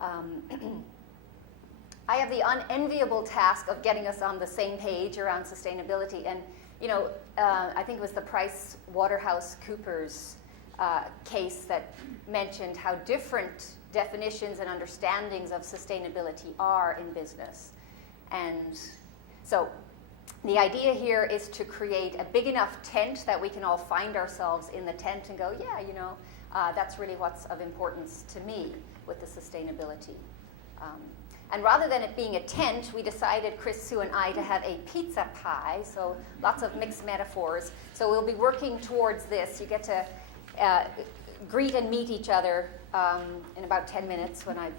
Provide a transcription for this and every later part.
I have the unenviable task of getting us on the same page around sustainability. And, I think it was the Price Waterhouse Coopers case that mentioned how different definitions and understandings of sustainability are in business. And so the idea here is to create a big enough tent that we can all find ourselves in the tent and go, yeah, that's really what's of importance to me with the sustainability. And rather than it being a tent, we decided, Chris, Sue, and I, to have a pizza pie, so lots of mixed metaphors. So we'll be working towards this. You get to greet and meet each other in about 10 minutes when I've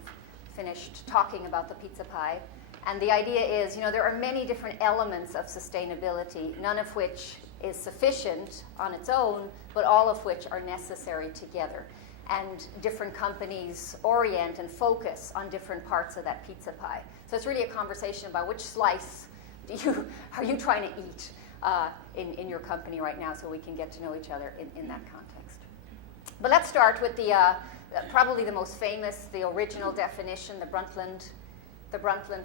finished talking about the pizza pie. And the idea is, there are many different elements of sustainability, none of which is sufficient on its own, but all of which are necessary together. And different companies orient and focus on different parts of that pizza pie. So it's really a conversation about which slice are you trying to eat in your company right now, so we can get to know each other in that context. But let's start with the probably the most famous, the original definition, the Brundtland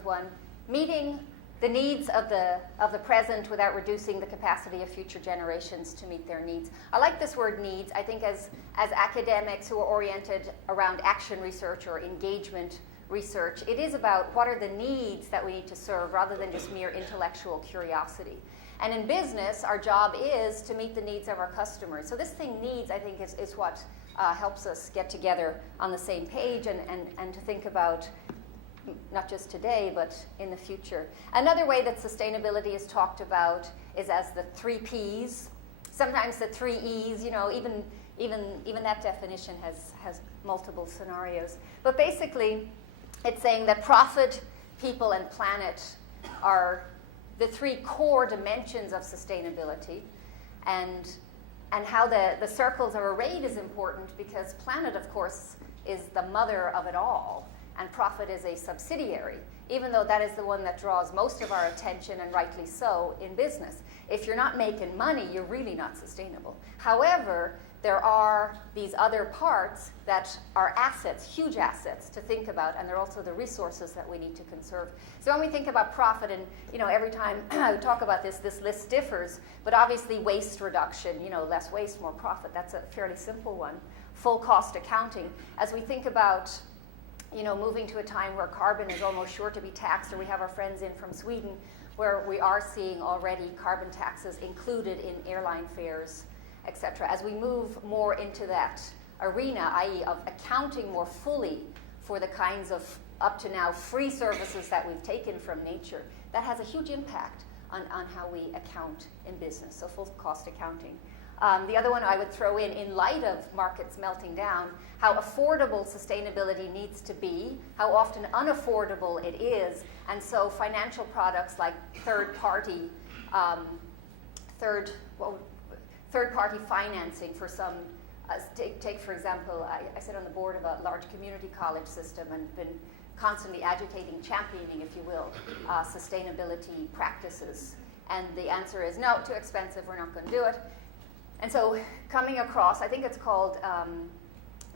one, meeting the needs of the present without reducing the capacity of future generations to meet their needs. I like this word needs. I think as academics who are oriented around action research or engagement research, it is about what are the needs that we need to serve rather than just mere intellectual curiosity. And in business, our job is to meet the needs of our customers. So this thing needs, I think, is what helps us get together on the same page and to think about not just today, but in the future. Another way that sustainability is talked about is as the 3 Ps, sometimes the 3 Es, even that definition has multiple scenarios. But basically, it's saying that profit, people, and planet are the 3 core dimensions of sustainability, and how the circles are arrayed is important because planet, of course, is the mother of it all. And profit is a subsidiary, even though that is the one that draws most of our attention, and rightly so, in business. If you're not making money, you're really not sustainable. However, there are these other parts that are assets, huge assets to think about, and they're also the resources that we need to conserve. So when we think about profit, and every time I talk about this list differs, but obviously waste reduction, less waste, more profit, that's a fairly simple one. Full cost accounting. As we think about moving to a time where carbon is almost sure to be taxed, or we have our friends in from Sweden, where we are seeing already carbon taxes included in airline fares, etc. As we move more into that arena, i.e. of accounting more fully for the kinds of, up to now, free services that we've taken from nature, that has a huge impact on how we account in business, so full cost accounting. The other one I would throw in light of markets melting down, how affordable sustainability needs to be, how often unaffordable it is, and so financial products like third-party financing for some, take for example, I sit on the board of a large community college system and been constantly agitating, championing, if you will, sustainability practices. And the answer is, no, too expensive, we're not going to do it. And so coming across, I think it's called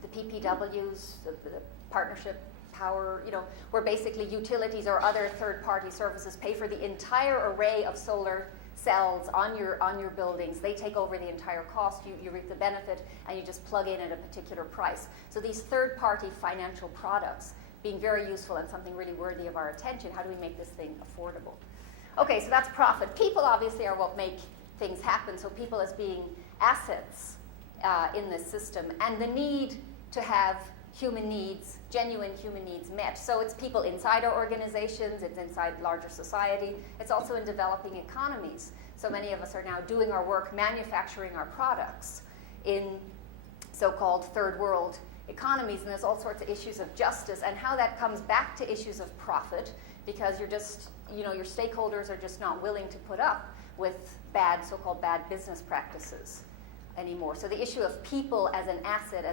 the PPWs, the partnership power, where basically utilities or other third-party services pay for the entire array of solar cells on your buildings. They take over the entire cost, you reap the benefit, and you just plug in at a particular price. So these third-party financial products being very useful and something really worthy of our attention. How do we make this thing affordable? Okay, so that's profit. People obviously are what make things happen, so people as being assets in this system, and the need to have human needs, genuine human needs met. So it's people inside our organizations, it's inside larger society, it's also in developing economies. So many of us are now doing our work, manufacturing our products in so-called third world economies, and there's all sorts of issues of justice and how that comes back to issues of profit, because you're just, your stakeholders are just not willing to put up with so-called bad business practices anymore. So the issue of people as an asset,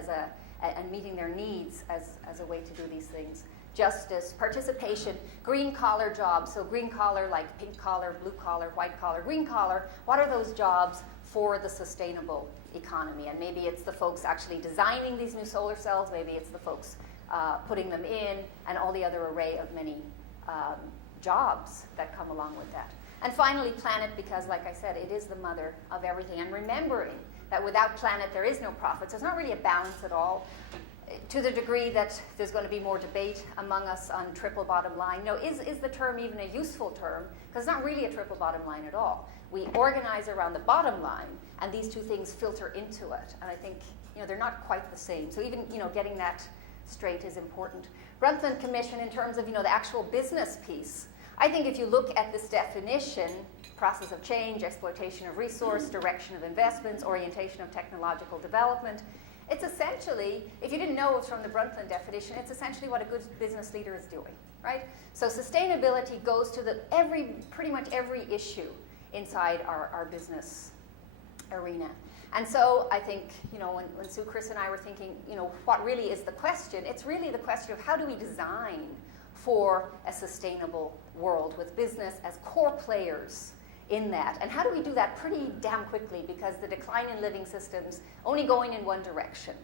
and meeting their needs as a way to do these things. Justice, participation, green collar jobs. So green collar like pink collar, blue collar, white collar, green collar. What are those jobs for the sustainable economy? And maybe it's the folks actually designing these new solar cells. Maybe it's the folks putting them in, and all the other array of many jobs that come along with that. And finally, planet, because like I said, it is the mother of everything. And remembering that without planet, there is no profit. So it's not really a balance at all, to the degree that there's going to be more debate among us on triple bottom line. No, is the term even a useful term? Because it's not really a triple bottom line at all. We organize around the bottom line, and these two things filter into it. And I think, they're not quite the same. So even, getting that straight is important. Brundtland Commission, in terms of, the actual business piece, I think if you look at this definition, process of change, exploitation of resource, direction of investments, orientation of technological development, it's essentially, if you didn't know it was from the Brundtland definition, it's essentially what a good business leader is doing, right? So sustainability goes to pretty much every issue inside our business arena. And so I think, when Sue, Chris, and I were thinking, what really is the question? It's really the question of how do we design for a sustainable world with business as core players in that. And how do we do that pretty damn quickly, because the decline in living systems only going in one direction.